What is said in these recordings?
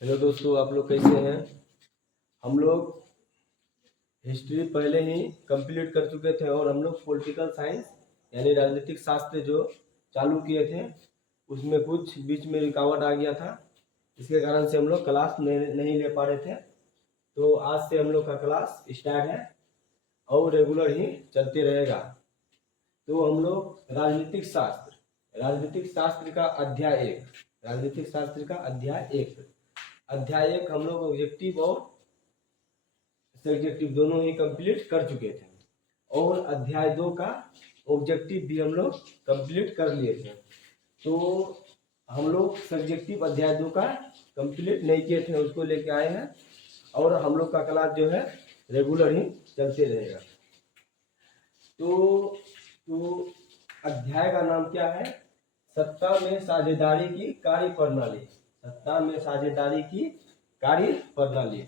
Hello दोस्तों, आप लोग कैसे हैं। हम लोग हिस्ट्री पहले ही कंप्लीट कर चुके थे और हम लोग पॉलिटिकल साइंस यानी राजनीतिक शास्त्र जो चालू किए थे उसमें कुछ बीच में रुकावट आ गया था। इसके कारण से हम लोग क्लास नहीं ले पा रहे थे। तो आज से हम लोग का क्लास स्टार्ट है और रेगुलर ही चलते रहेगा। तो हम लोग राजनीतिक शास्त्र का अध्याय एक हम लोग ऑब्जेक्टिव और सब्जेक्टिव दोनों ही कंप्लीट कर चुके थे और अध्याय 2 का ऑब्जेक्टिव भी हम लोग कंप्लीट कर लिए थे। तो हम लोग सब्जेक्टिव अध्याय 2 का कंप्लीट नहीं किए थे, उसको लेके आए हैं और हम लोग का क्लास जो है रेगुलर ही चलते रहेगा। तो अध्याय का नाम क्या है? सत्ता में साझेदारी की कार्यप्रणाली। सत्ता में साझेदारी की कार्यप्रणाली,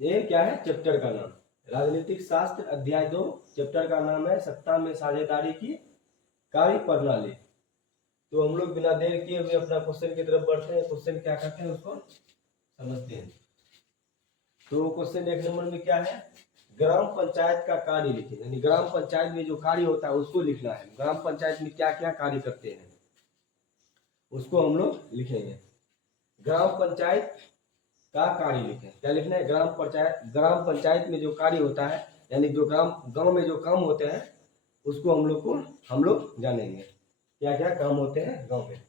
ये क्या है? चैप्टर का नाम राजनीतिक शास्त्र अध्याय 2 चैप्टर का नाम है सत्ता में साझेदारी की कार्यप्रणाली। तो हम लोग बिना देर किए हुए अपना क्वेश्चन की तरफ बढ़ते हैं। क्वेश्चन क्या कहते हैं उसको समझते हैं। तो क्वेश्चन 1 नंबर में क्या है? ग्राम पंचायत का कार्य लिखें, यानी ग्राम पंचायत में जो कार्य होता है उसको लिखना है। ग्राम पंचायत में क्या क्या कार्य करते हैं उसको हम लोग लिखेंगे। ग्राम पंचायत का कार्य लिखें। क्या लिखना है? ग्राम पंचायत में जो कार्य होता है यानी जो गांव में जो काम होते हैं उसको हम लोग जानेंगे क्या क्या काम होते हैं गांव में।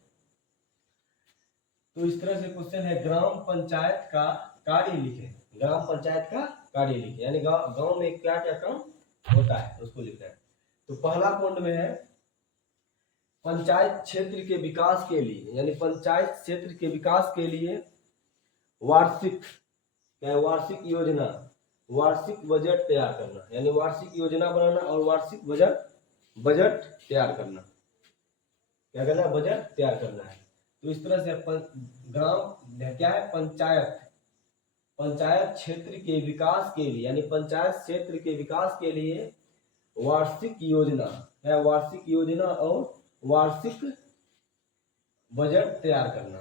तो इस तरह से क्वेश्चन है, ग्राम पंचायत का कार्य लिखें। ग्राम पंचायत का कार्य लिखें यानी गांव में क्या क्या काम होता है उसको लिखना है। तो पहला पॉइंट में है पंचायत क्षेत्र के विकास के लिए, यानी पंचायत क्षेत्र के विकास के लिए वार्षिक योजना, वार्षिक बजट तैयार करना, यानी वार्षिक योजना बनाना और वार्षिक बजट तैयार करना। क्या करना है? बजट तैयार करना है। तो इस तरह से ग्राम क्या है? पंचायत क्षेत्र के विकास के लिए, यानी पंचायत क्षेत्र के विकास के लिए वार्षिक योजना है, वार्षिक योजना और वार्षिक बजट तैयार करना।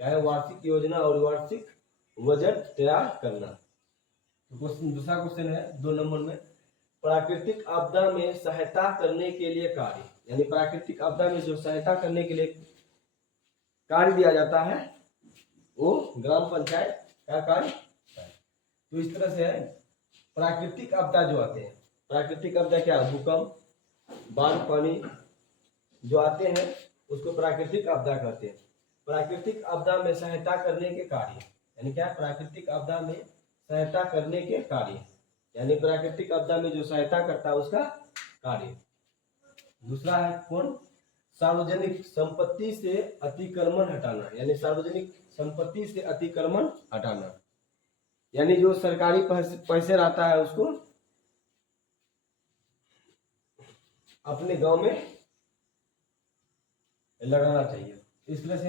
क्या है? वार्षिक योजना और वार्षिक बजट तैयार करना। तो दूसरा क्वेश्चन है 2 नंबर में, प्राकृतिक आपदा में सहायता करने के लिए कार्य, यानी प्राकृतिक आपदा में जो सहायता करने के लिए कार्य दिया जाता है वो ग्राम पंचायत का कार्य है। तो इस तरह से है प्राकृतिक आपदा जो आते हैं, प्राकृतिक आपदा क्या? भूकंप, बाढ़, पानी जो आते हैं उसको प्राकृतिक आपदा कहते हैं। प्राकृतिक आपदा में सहायता करने के कार्य, यानी क्या? प्राकृतिक आपदा में सहायता करने के कार्य, यानी प्राकृतिक आपदा में जो सहायता करता है उसका कार्य। दूसरा है कौन? सार्वजनिक संपत्ति से अतिक्रमण हटाना, यानी सार्वजनिक संपत्ति से अतिक्रमण हटाना, यानी जो सरकारी पैसे रहता है उसको अपने गांव में लगाना चाहिए। इस तरह से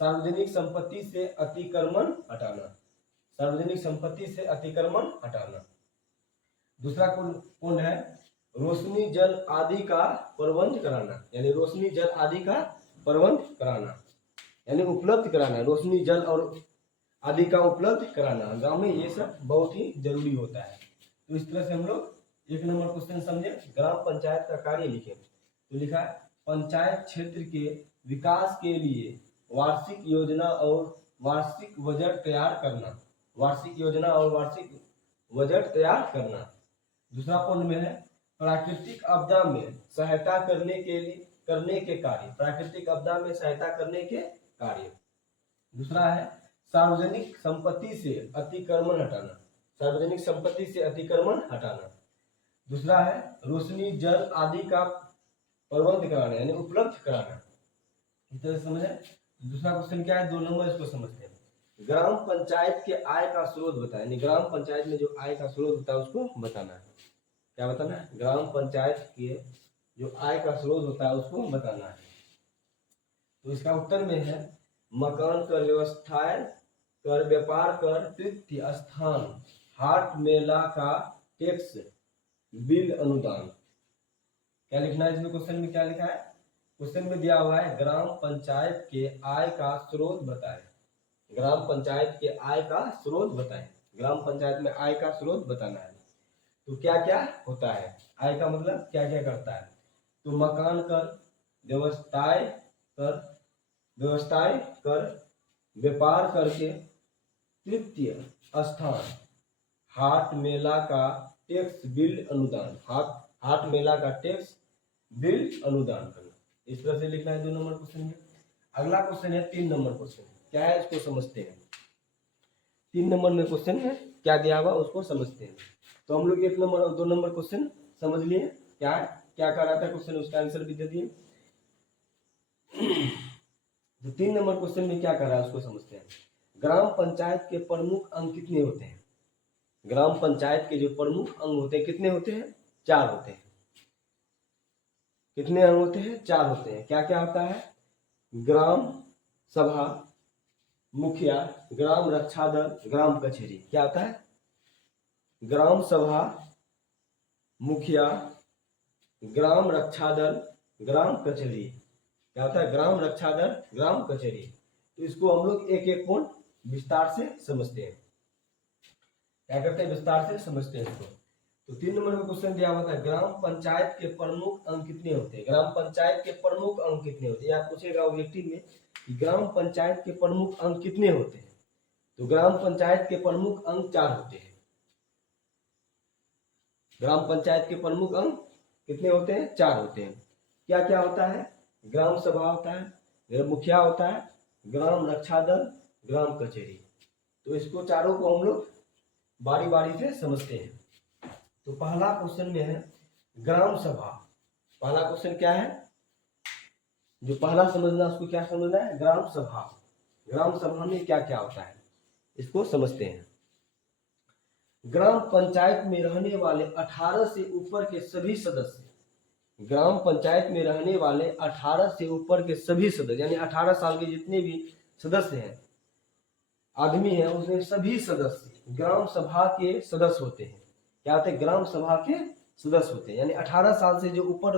सार्वजनिक संपत्ति से अतिक्रमण हटाना, सार्वजनिक संपत्ति से अतिक्रमण हटाना। दूसरा कौन है? रोशनी जल आदि का प्रबंध कराना, यानी रोशनी जल आदि का प्रबंध कराना, यानी उपलब्ध कराना। रोशनी जल और आदि का उपलब्ध कराना गांव में, ये सब बहुत ही जरूरी होता है। तो इस तरह से हम लोग 1 नंबर क्वेश्चन समझे। ग्राम पंचायत का कार्य लिखे। तो लिखा है पंचायत क्षेत्र के विकास के लिए वार्षिक योजना और वार्षिक बजट तैयार करना, वार्षिक योजना और वार्षिक बजट तैयार करना। दूसरा पॉइंट में है प्राकृतिक आपदा में सहायता करने के कार्य, प्राकृतिक आपदा में सहायता करने के कार्य। दूसरा है सार्वजनिक संपत्ति से अतिक्रमण हटाना, सार्वजनिक संपत्ति से अतिक्रमण हटाना। दूसरा है रोशनी जल आदि का प्रबंध कराना, यानी उपलब्ध कराना। इस तरह समझे। दूसरा क्वेश्चन क्या है? 2 नंबर, इसको समझते हैं। ग्राम पंचायत के आय का स्रोत बताएं, यानी ग्राम पंचायत में जो आय का स्रोत होता है उसको बताना है। क्या बताना है? ग्राम पंचायत के जो आय का स्रोत होता है उसको बताना है। तो इसका उत्तर में है मकान कर, व्यवस्थाएं कर, व्यापार कर, तीर्थ स्थान, हाट मेला का टैक्स, बिल, अनुदान। क्या लिखना है इसमें? क्वेश्चन में क्या लिखा है? क्वेश्चन में दिया हुआ है ग्राम पंचायत के आय का स्रोत बताएं। ग्राम पंचायत के आय का स्रोत बताएं। ग्राम पंचायत में आय का स्रोत बताना है। तो क्या क्या होता है, आय का मतलब क्या क्या करता है। तो मकान कर, व्यवसाय कर, व्यापार करके, तृतीय स्थान, हाट मेला का टैक्स बिल अनुदान, हाट मेला का टैक्स बिल अनुदान करना। इस तरह से लिखना है 2 नंबर क्वेश्चन में। अगला क्वेश्चन है 3 नंबर क्वेश्चन, क्या है इसको समझते हैं। 3 नंबर में क्वेश्चन है क्या दिया हुआ उसको समझते हैं। तो हम लोग 1 नंबर और 2 नंबर क्वेश्चन समझ लिए, क्या क्या कर रहा था क्वेश्चन, उसका आंसर भी दे दिए। तो 3 नंबर क्वेश्चन में क्या कर रहा है उसको समझते हैं। ग्राम पंचायत के प्रमुख अंग कितने होते हैं। ग्राम पंचायत के जो प्रमुख अंग होते हैं कितने होते हैं, 4 होते हैं। कितने अंग होते हैं, 4 होते हैं। क्या क्या होता है, ग्राम सभा, मुखिया, ग्राम रक्षा दल, ग्राम कचहरी। क्या होता है, ग्राम सभा, मुखिया, ग्राम रक्षा दल, ग्राम कचहरी। क्या होता है, ग्राम रक्षा दल, ग्राम कचहरी। तो इसको हम लोग एक एक पॉइंट विस्तार से समझते हैं। क्या करते हैं, विस्तार से समझते हैं इसको। तो 3 नंबर में क्वेश्चन दिया हुआ था, ग्राम पंचायत के प्रमुख अंग कितने होते हैं। ग्राम पंचायत के प्रमुख अंग कितने होते हैं, या पूछेगा ऑब्जेक्टिव में कि ग्राम पंचायत के प्रमुख अंग कितने होते हैं। तो ग्राम पंचायत के प्रमुख अंग 4 होते हैं। ग्राम पंचायत के प्रमुख अंग कितने होते हैं, 4 होते हैं। क्या क्या होता है, ग्राम सभा होता है, मुखिया होता है, ग्राम रक्षा दल, ग्राम कचहरी। तो इसको चारों को हम लोग बारी बारी से समझते हैं। तो पहला क्वेश्चन में है ग्राम सभा। पहला क्वेश्चन क्या है, जो पहला समझना उसको क्या समझना है, ग्राम सभा। ग्राम सभा में क्या क्या होता है इसको समझते हैं। ग्राम पंचायत में रहने वाले 18 से ऊपर के सभी सदस्य, ग्राम पंचायत में रहने वाले 18 से ऊपर के सभी सदस्य, यानी 18 साल के जितने भी सदस्य हैं, आदमी हैं, उसमें सभी सदस्य ग्राम सभा के सदस्य होते हैं। क्या होते हैं, ग्राम सभा के सदस्य होते हैं। यानी 18 साल से जो ऊपर,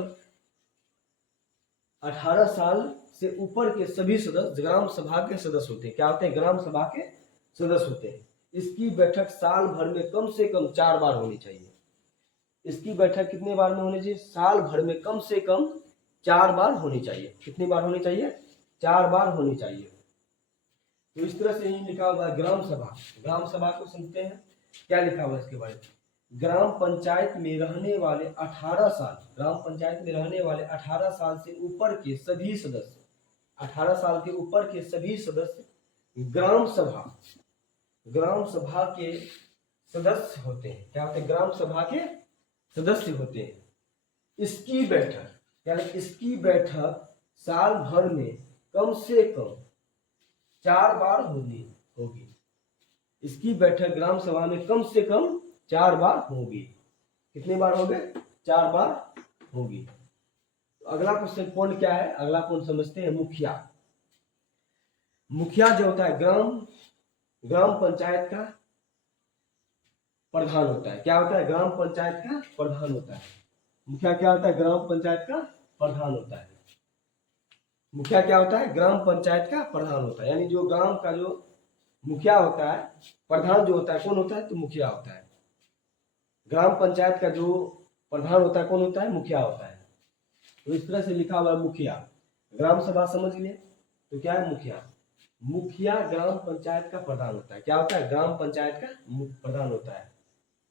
18 साल से ऊपर के सभी सदस्य ग्राम सभा के सदस्य होते हैं। क्या होते हैं, ग्राम सभा के सदस्य होते हैं। इसकी बैठक साल भर में कम से कम 4 बार होनी चाहिए। इसकी बैठक कितने बार में होनी चाहिए, साल भर में कम से कम 4 बार होनी चाहिए। कितनी बार होनी चाहिए, 4 बार होनी चाहिए। तो इस तरह से ही लिखा हुआ है ग्राम सभा। ग्राम सभा को सुनते हैं, क्या लिखा हुआ है इसके बारे में। ग्राम पंचायत में रहने वाले 18 साल, ग्राम पंचायत में रहने वाले 18 साल से ऊपर के सभी सदस्य, 18 साल के ऊपर के सभी सदस्य ग्राम सभा के सदस्य होते हैं। क्या होते हैं, ग्राम सभा के सदस्य होते हैं। इसकी बैठक, यानी इसकी बैठक साल भर में कम से कम 4 बार होगी। इसकी बैठक ग्राम सभा में कम से कम 4 बार होगी। कितने बार होंगे, 4 बार होगी। तो अगला क्वेश्चन पॉइंट क्या है, अगला पॉइंट समझते हैं, मुखिया। मुखिया जो होता है ग्राम पंचायत का प्रधान होता है। क्या होता है, ग्राम पंचायत का प्रधान होता है। मुखिया क्या होता है, ग्राम पंचायत का प्रधान होता है। मुखिया क्या होता है, ग्राम पंचायत का प्रधान होता है। यानी जो ग्राम का जो मुखिया होता है, प्रधान जो होता है कौन होता है, तो मुखिया होता है। ग्राम पंचायत का जो प्रधान होता है कौन होता है, मुखिया होता है। तो इस तरह से लिखा हुआ है मुखिया। ग्राम सभा समझ लिए, तो क्या है, मुखिया। मुखिया ग्राम पंचायत का प्रधान होता है। क्या होता है, ग्राम पंचायत का प्रधान होता है।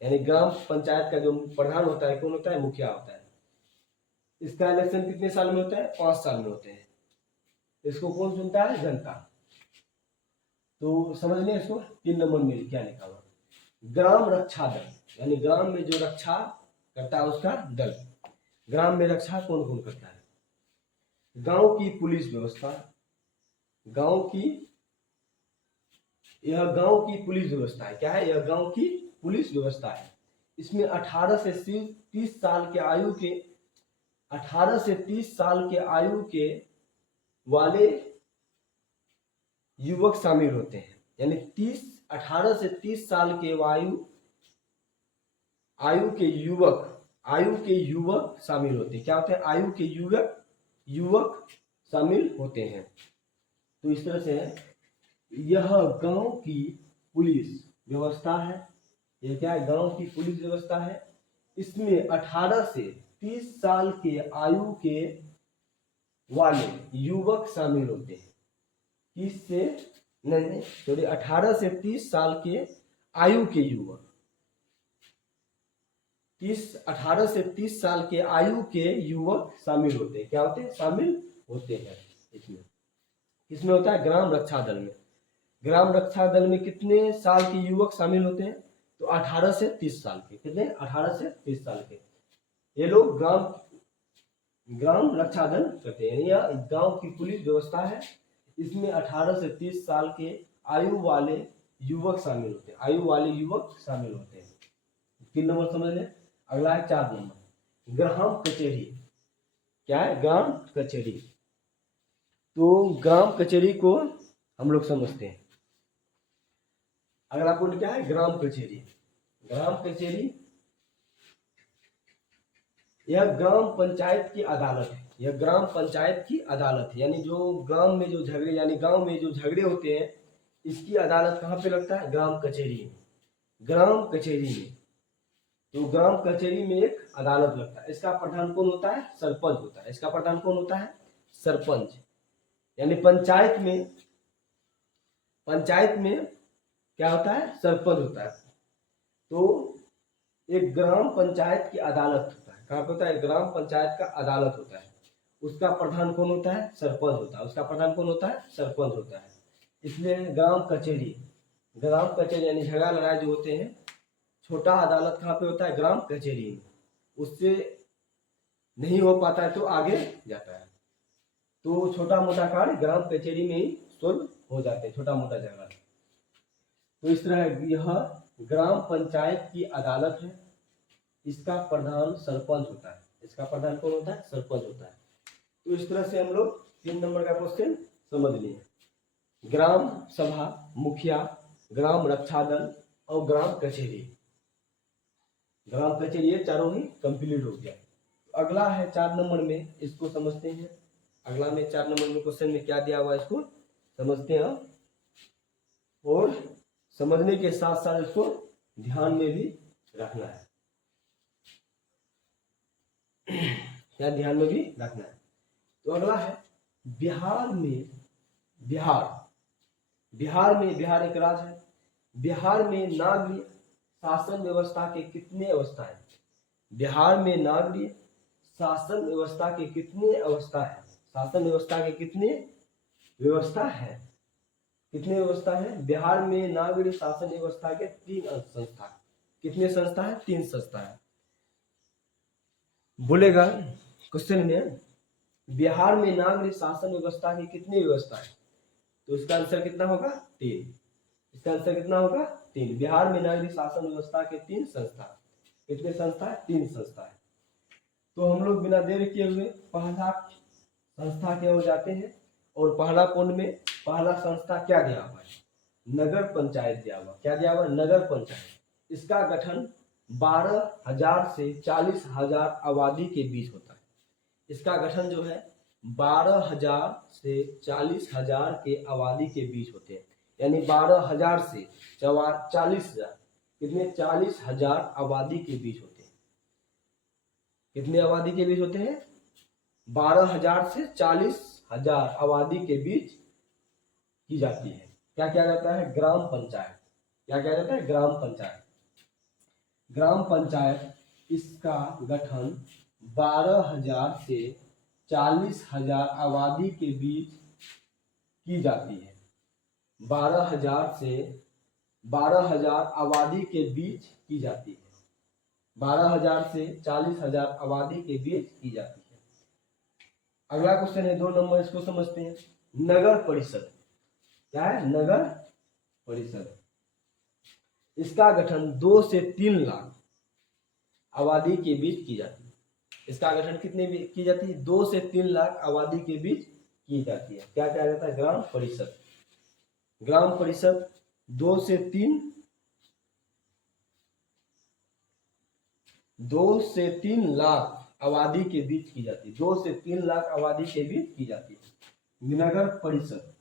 यानी ग्राम पंचायत का जो प्रधान होता है कौन होता है, मुखिया होता है। इसका इलेक्शन कितने साल में होता है, 5 साल में होते हैं। इसको कौन चुनता है, जनता। तो समझ लें इसको। 3 नंबर में क्या लिखा हुआ, ग्राम रक्षा दल, यानी ग्राम में जो रक्षा करता है उसका दल। ग्राम में रक्षा कौन कौन करता है, गांव की पुलिस व्यवस्था, यह गांव की पुलिस व्यवस्था है। क्या है, यह गांव की पुलिस व्यवस्था है। इसमें 18 से 30 साल के आयु के 18 से 30 साल के आयु के वाले युवक शामिल होते हैं। यानी 18 से 30 साल के आयु के युवक शामिल होते हैं। क्या होते हैं, आयु के युवक शामिल होते हैं। तो इस तरह से है। यह गांव की पुलिस व्यवस्था है। ये क्या है? गांव की पुलिस व्यवस्था है। इसमें 18 से 30 साल के आयु के वाले युवक शामिल होते हैं। 30 से नहीं सॉरी 18 से 30 साल के आयु के युवक, 18 से 30 साल के आयु के युवक शामिल होते हैं। क्या होते हैं? शामिल होते हैं। इसमें किसमें होता है? ग्राम रक्षा दल में। ग्राम रक्षा दल में कितने साल के युवक शामिल होते हैं? तो 18 से 30 साल के। कितने? 18 से 30 साल के। ये लोग ग्राम रक्षा दल करते हैं। यह गांव की पुलिस व्यवस्था है। इसमें 18 से 30 साल के आयु वाले युवक शामिल होते हैं। आयु वाले युवक शामिल होते हैं। 3 नंबर समझ लें। अगला है 4 नंबर, ग्राम कचहरी। क्या है? ग्राम कचहरी। तो ग्राम कचहरी को हम लोग समझते हैं। अगला पॉइंट क्या है? ग्राम कचहरी। ग्राम कचहरी यह ग्राम पंचायत की अदालत है। यह ग्राम पंचायत की अदालत है, यानी जो ग्राम में जो झगड़े, यानी गांव में जो झगड़े होते हैं, इसकी अदालत कहाँ पे लगता है? ग्राम कचहरी में। ग्राम कचहरी में। तो ग्राम कचहरी में एक अदालत लगता है। इसका प्रधान कौन होता है? सरपंच होता है। इसका प्रधान कौन होता है? सरपंच। यानी पंचायत में क्या होता है? सरपंच होता है। तो एक ग्राम पंचायत की अदालत होता है। कहाँ पे होता है? ग्राम पंचायत का अदालत होता है। उसका प्रधान कौन होता है? सरपंच होता है। उसका प्रधान कौन होता है? सरपंच होता है। इसलिए ग्राम कचहरी यानी झगड़ा लड़ाई जो होते हैं, छोटा अदालत कहाँ पे होता है? ग्राम कचहरी में। उससे नहीं हो पाता है तो आगे जाता है। तो छोटा मोटा कार्य ग्राम कचहरी में ही सोल्व हो जाते हैं, छोटा मोटा झगड़ा। तो इस तरह यह ग्राम पंचायत की अदालत है। इसका प्रधान सरपंच होता है। इसका प्रधान कौन होता है? सरपंच होता है। तो इस तरह से हम लोग 3 नंबर का क्वेश्चन समझ लिए। ग्राम सभा, मुखिया, ग्राम रक्षा दल और ग्राम कचहरी। ग्राम कचहरी ये चारों ही कंप्लीट हो गया। तो अगला है 4 नंबर में, इसको समझते हैं। अगला में 4 नंबर में क्वेश्चन में क्या दिया हुआ है इसको समझते हैं, और समझने के साथ साथ इसको ध्यान में भी रखना है। क्या ध्यान में भी रखना है? तो अगला है बिहार एक राज्य है। बिहार में नागरिक शासन व्यवस्था के कितने अवस्था है? बिहार में नागरिक शासन व्यवस्था के कितने अवस्था है? शासन व्यवस्था के कितने व्यवस्था है? कितने व्यवस्था है? बिहार में नागरिक शासन व्यवस्था के 3 संस्था। कितने संस्था है? 3 संस्था है। बोलेगा क्वेश्चन में बिहार में नागरिक शासन व्यवस्था की कितनी व्यवस्था है? तो इसका आंसर कितना होगा? 3। इसका आंसर कितना होगा? 3। बिहार में नागरिक शासन व्यवस्था के 3 संस्था। कितने संस्था है? 3 संस्था है। तो हम लोग बिना देर किए हुए पहला संस्था के ओर जाते हैं। और पहला पॉइंट में पहला संस्था क्या दिया हुआ है? नगर पंचायत दिया हुआ। क्या दिया हुआ? नगर पंचायत। इसका गठन 12,000 से 40,000 आबादी के बीच होता है। इसका गठन जो है 12,000 से 40,000 के आबादी के बीच होते हैं। यानी 12,000 से 40,000, कितने? 40,000 आबादी के बीच होते हैं। कितने आबादी के बीच होते हैं? 12,000 से 40,000 आबादी के बीच की जाती है। क्या किया जाता है? ग्राम पंचायत। क्या किया जाता है? ग्राम पंचायत। ग्राम पंचायत इसका गठन 12,000 से 40,000 आबादी के बीच की जाती है। 12,000 आबादी के बीच की जाती है। 12,000 से 40,000 आबादी के बीच की जाती है। अगला क्वेश्चन है 2 नंबर, इसको समझते हैं। नगर परिषद। क्या है? नगर परिषद। इसका गठन 2 से 3 लाख आबादी के बीच की जाती है। इसका गठन कितने की जाती है? 2 से 3 लाख आबादी के बीच की जाती है। क्या कहा जाता है? ग्राम परिषद। ग्राम परिषद 2 से 3 लाख आबादी के बीच की जाती है। 2 से 3 लाख आबादी के बीच की जाती है नगर परिषद।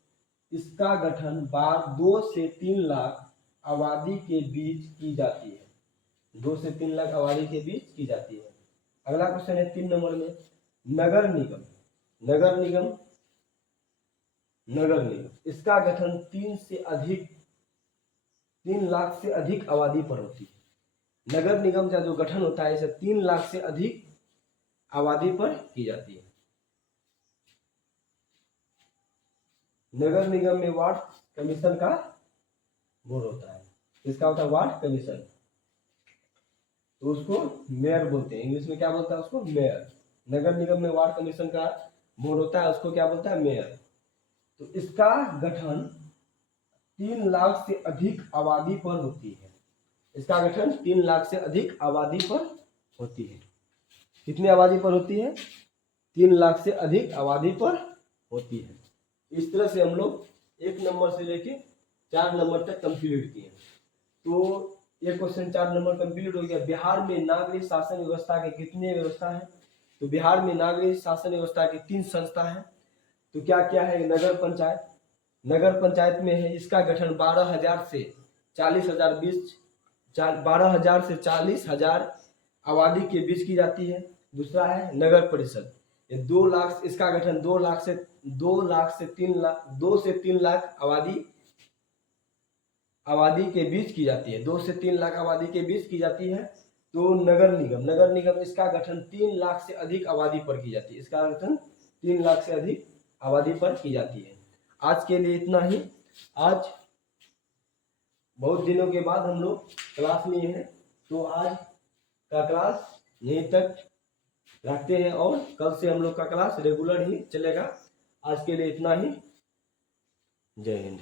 इसका गठन बार 2 से 3 लाख आबादी के बीच की जाती है। 2 से 3 लाख आबादी के बीच की जाती है। अगला क्वेश्चन है 3 नंबर में, नगर निगम। नगर निगम, नगर निगम इसका गठन 3 लाख से अधिक आबादी पर होती है। नगर निगम का जो गठन होता है इसे 3 लाख से अधिक आबादी पर की जाती है। नगर निगम में वार्ड कमीशन का बोर्ड होता है। इसका होता है वार्ड कमीशन, तो उसको मेयर बोलते हैं। इंग्लिश में क्या बोलता है उसको? मेयर। नगर निगम में वार्ड कमीशन का बोर्ड होता है, उसको क्या बोलता है? मेयर। तो इसका गठन 3 लाख से अधिक आबादी पर होती है। इसका गठन 3 लाख से अधिक आबादी पर होती है। कितनी आबादी पर होती है? 3 लाख से अधिक आबादी पर होती है। इस तरह से हम लोग 1 नंबर से लेके 4 नंबर तक कंप्लीट किए। तो ये क्वेश्चन 4 नंबर कंप्लीट हो गया। बिहार में नागरिक शासन व्यवस्था के कितने व्यवस्था है? तो बिहार में नागरिक शासन व्यवस्था की 3 संस्था है। तो क्या क्या है? नगर पंचायत। नगर पंचायत में है, इसका गठन 12,000 से 40,000 आबादी के बीच की जाती है। दूसरा है नगर परिषद, ये 2 लाख, इसका गठन 2 से 3 लाख आबादी के बीच की जाती है। 2 से 3 लाख आबादी के बीच की जाती है। तो नगर निगम इसका गठन 3 लाख से अधिक आबादी पर की जाती है। इसका गठन 3 लाख से अधिक आबादी पर की जाती है। आज के लिए इतना ही। आज बहुत दिनों के बाद हम लोग क्लास लिए हैं, तो आज का क्लास यहीं तक रखते हैं और कल से हम लोग का क्लास रेगुलर ही चलेगा। आज के लिए इतना ही। जय हिंद।